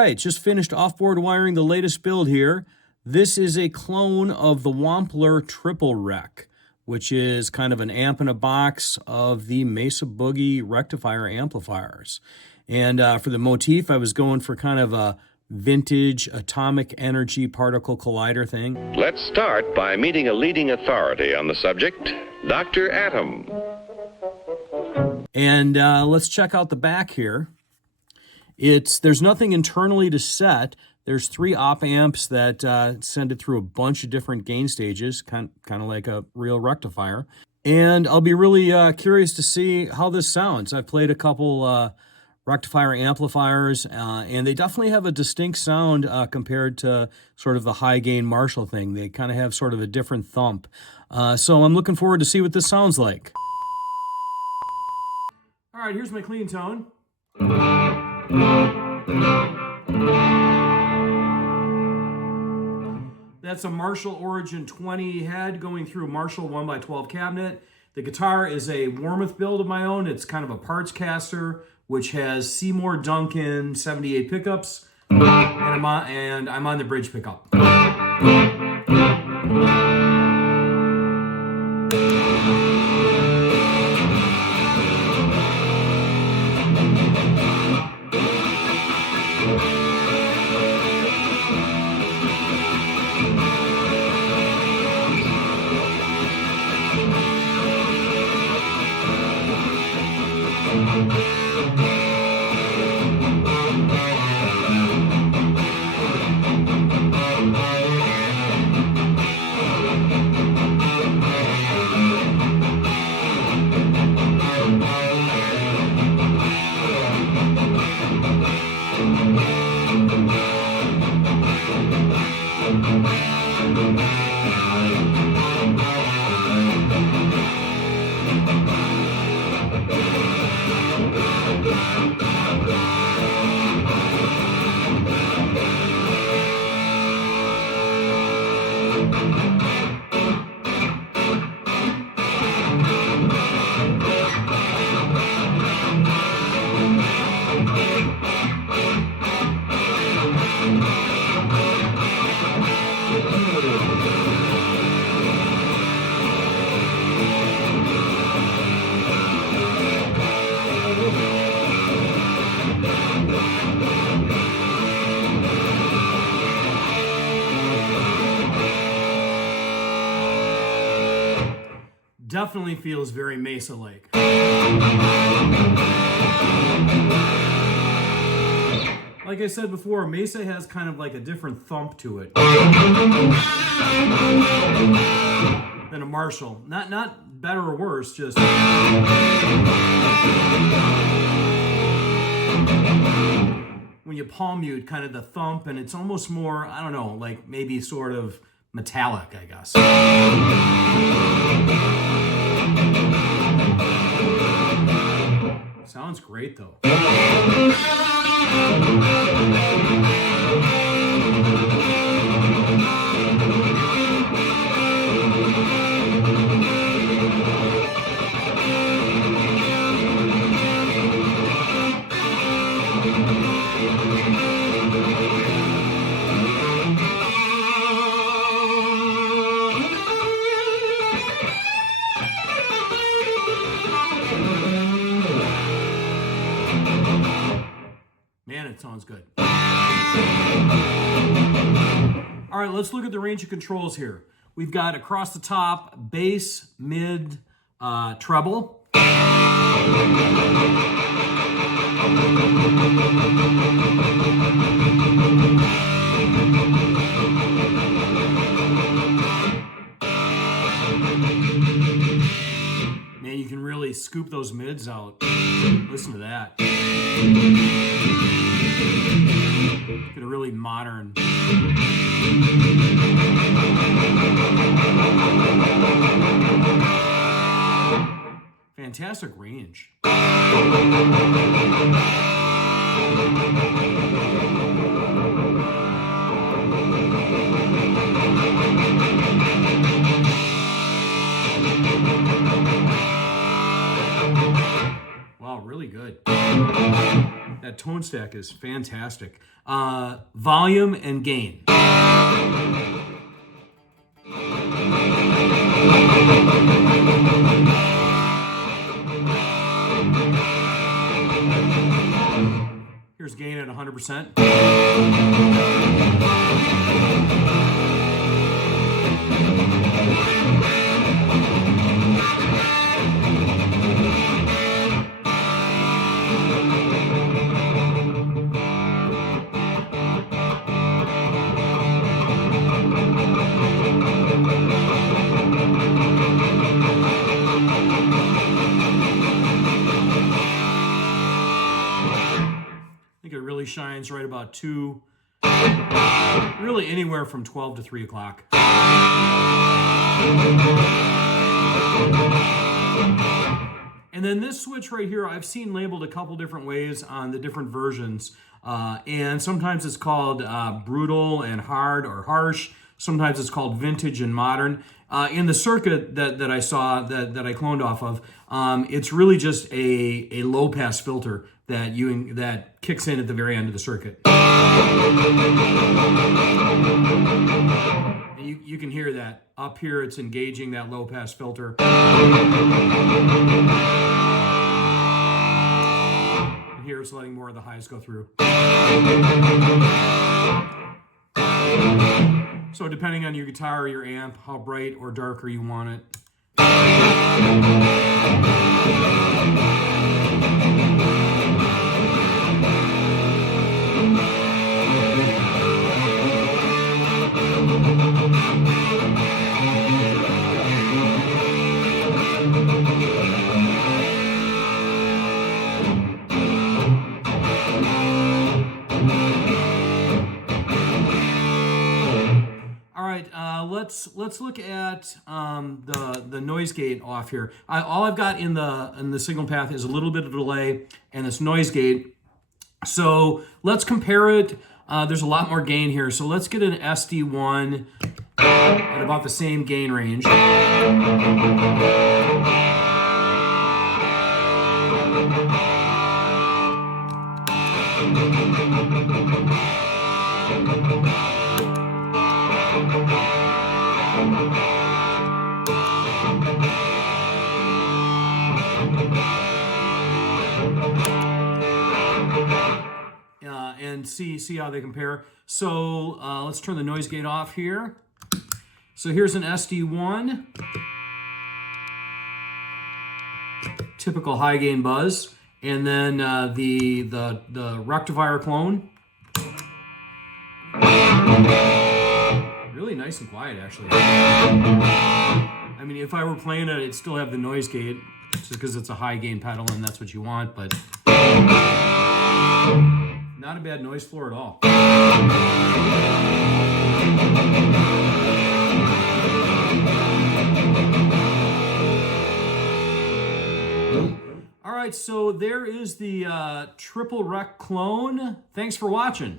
right, just finished off-board wiring the latest build here. This is a clone of the Wampler Triple Wreck, which is kind of an amp in a box of the Mesa Boogie rectifier amplifiers. And for the motif, I was going for kind of a vintage atomic energy particle collider thing. Let's start by meeting a leading authority on the subject, Dr. Atom. And let's check out the back here. There's nothing internally to set. There's 3 op amps that send it through a bunch of different gain stages, kind of like a real rectifier. And I'll be really curious to see how this sounds. I've played a couple rectifier amplifiers, and they definitely have a distinct sound compared to sort of the high gain Marshall thing. They kind of have sort of a different thump. So I'm looking forward to see what this sounds like. All right, here's my clean tone. That's a Marshall Origin 20 head going through a Marshall 1x12 cabinet. The guitar is a Warmoth build of my own. It's kind of a parts caster, which has Seymour Duncan 78 pickups, and I'm on the bridge pickup. Definitely feels very Mesa-like. Like I said before, Mesa has kind of like a different thump to it than a Marshall. Not better or worse, just when you palm mute, kind of the thump, and it's almost more, I don't know, like maybe sort of metallic, I guess. Sounds great though. Man, it sounds good. All right, let's look at the range of controls here. We've got across the top, bass, mid, treble. Man, you can really scoop those mids out. Listen to that. Get a really modern. Fantastic range. Wow, really good. That That tone stack is fantastic. Volume and gain. Here's gain at 100%. I think it really shines right about 2, really anywhere from 12 to 3 o'clock. And then this switch right here, I've seen labeled a couple different ways on the different versions. And sometimes it's called brutal and hard or harsh. Sometimes it's called vintage and modern. In the circuit that I saw, that I cloned off of, it's really just a low pass filter that kicks in at the very end of the circuit. And you can hear that. Up here, it's engaging that low pass filter. And here it's letting more of the highs go through. So depending on your guitar or your amp, how bright or darker you want it. Let's look at the noise gate off here. All I've got in the signal path is a little bit of delay and this noise gate. So let's compare it. There's a lot more gain here. So let's get an SD1 at about the same gain range. And see how they compare. So let's turn the noise gate off here. So here's an SD1, typical high gain buzz, and then the rectifier clone. Really nice and quiet, actually. I mean, if I were playing it, it'd still have the noise gate, just because it's a high gain pedal and that's what you want, but not a bad noise floor at all. All right, so there is the Triple Wreck clone. Thanks for watching.